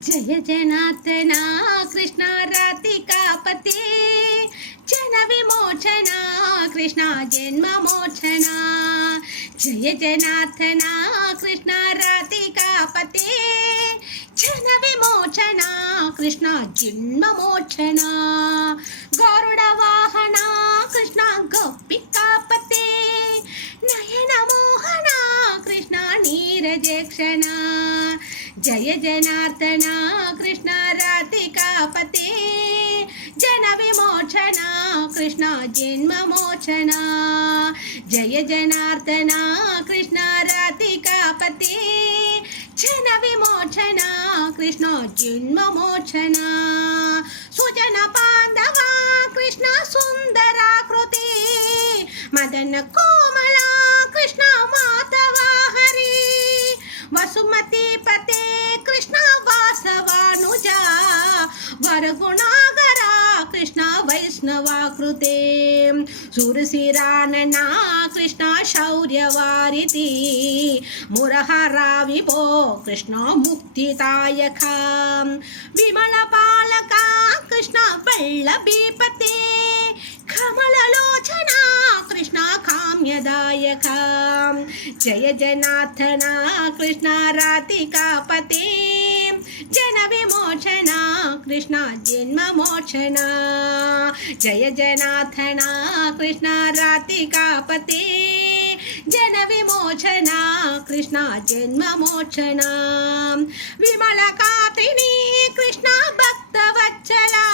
जय जनार्दना कृष्ण राधिकापते जन विमोचना कृष्ण जन्म मोचना। जय जनार्दना कृष्ण राधिकापते जन विमोचना कृष्ण जन्म मोचना। गरुड़ वाहना कृष्ण गोपिकापते नयन मोहना कृष्ण नीरजक्षणा। जय जनार्दना कृष्ण राधिकापते जन विमोचना कृष्ण जन्म मोचना। जय जनार्दना कृष्ण राधिकापते जन विमोचना कृष्ण जन्म मोचना। सुजन बांधवा कृष्ण सुंदराकृति मदन कोमला कृष्ण माधवा हरि। वसुमती पते कृष्ण वासवानुजा वरगुणागरा कृष्ण वैष्णवाकृते। सुरसिरानना कृष्ण शौर्यवारिधि मुरहरा विभो कृष्ण मुक्तिदायका। विमल बालका कृष्ण वल्लभीपते कमललोचना कृष्ण काम्यदायका। जय जनार्दना कृष्ण राधिकापते जन विमोचना कृष्ण जन्म मोचना। जय जनार्दना कृष्ण राधिकापते जन विमोचना कृष्ण जन्म मोचना। विमलकात्रिणी कृष्ण भक्तवत्सला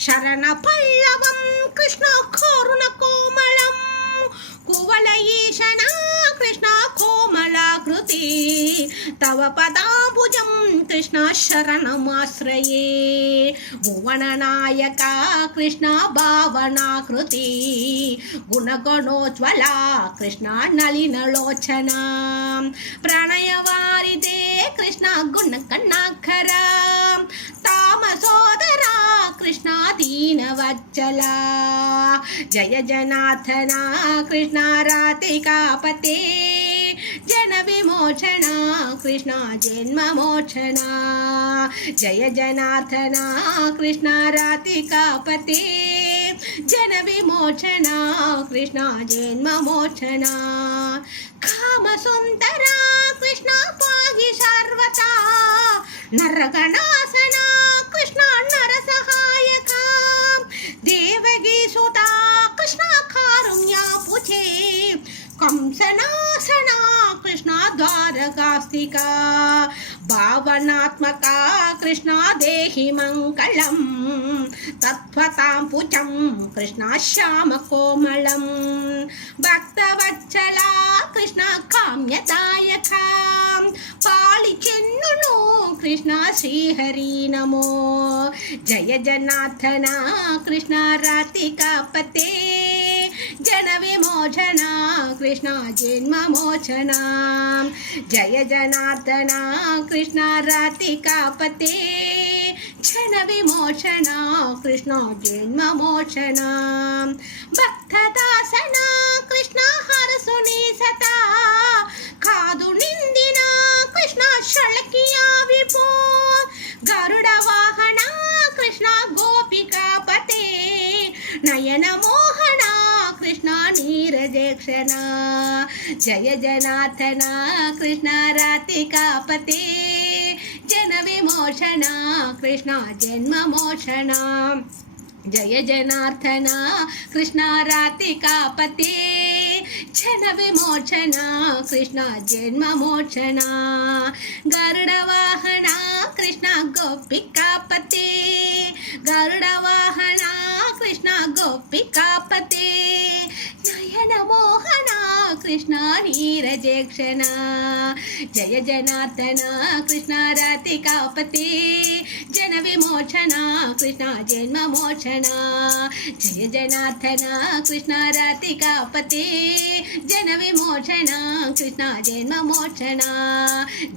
शरण पल्लवं कृष्ण करुण कोमलम्। कुवल ईशना कृष्ण कोमलाकृति तव पदाम्बुजं कृष्ण शरणमाश्रये। भुवननायका कृष्ण भावनाकृति गुणगणोज्ज्वला कृष्ण नलिनलोचना। प्रणयवारिधे कृष्ण गुणकर्णाकरा तामसोदरा कृष्ण दीनवत्सला। जय जनार्दना कृष्ण राधिकापते जन विमोचना कृष्ण जन्म मोचना। जय जनार्दना कृष्ण राधिकापते जन विमोचना कृष्ण जन्म मोचना। काम सुंदरा कृष्ण पाहि सर्वथा नरगणासना कृष्ण नरसहायका। देवगी सुता कृष्ण कारुण्यापुचे कंसनासना कृष्ण द्वारकास्तिका। भावनात्मका कृष्ण देहि मंगलम तत्वतांपुजं कृष्ण श्याम कोमलम। भक्तवत्सला कृष्ण काम्यदायका पालिचेन्नुनु कृष्ण श्रीहरि नमो। जय जनार्दना कृष्ण राधिकापते जन विमोचना कृष्ण जन्म मोचना। जय जनार्दना कृष्ण राधिकापते जन विमोचना कृष्ण जन्म मोचना। भक्तदासना कृष्ण हरसुनि सता कादु निंदिन कृष्ण शळकिया विभो। गरुड़ वाहना कृष्ण गोपिकापते नयन मोहना कृष्ण नीरजक्षणा। जय जनार्दना कृष्ण राधिकापते जन विमोचना कृष्ण जन्म मोचना। जय जनार्दना कृष्ण राधिकापते जन विमोचना कृष्ण जन्म मोचना। गरुड़ वाहना कृष्ण गोपिकापते गरुड़ वाहना कृष्ण गोपिकापते नयन मोहना कृष्ण नीरजक्षणा। जय जनार्दना कृष्ण राधिकापते जन विमोचना कृष्ण जन्म मोचना। जय जनार्दना कृष्ण राधिकापते जन विमोचना कृष्ण जन्म मोचना।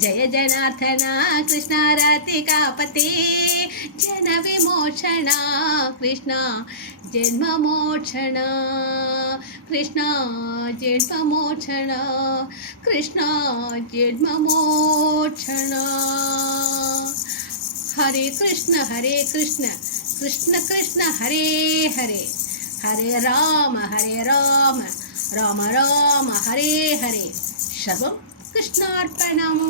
जय जनार्दना कृष्ण राधिकापते जन विमोचना कृष्ण जन्म मोचना। कृष्ण जन्म मोचना कृष्ण जन्म मोचना। హరే కృష్ణ కృష్ణ కృష్ణ హరే హరే హరే రామ రామ రామ హరే హరే సర్వం కృష్ణార్పణము.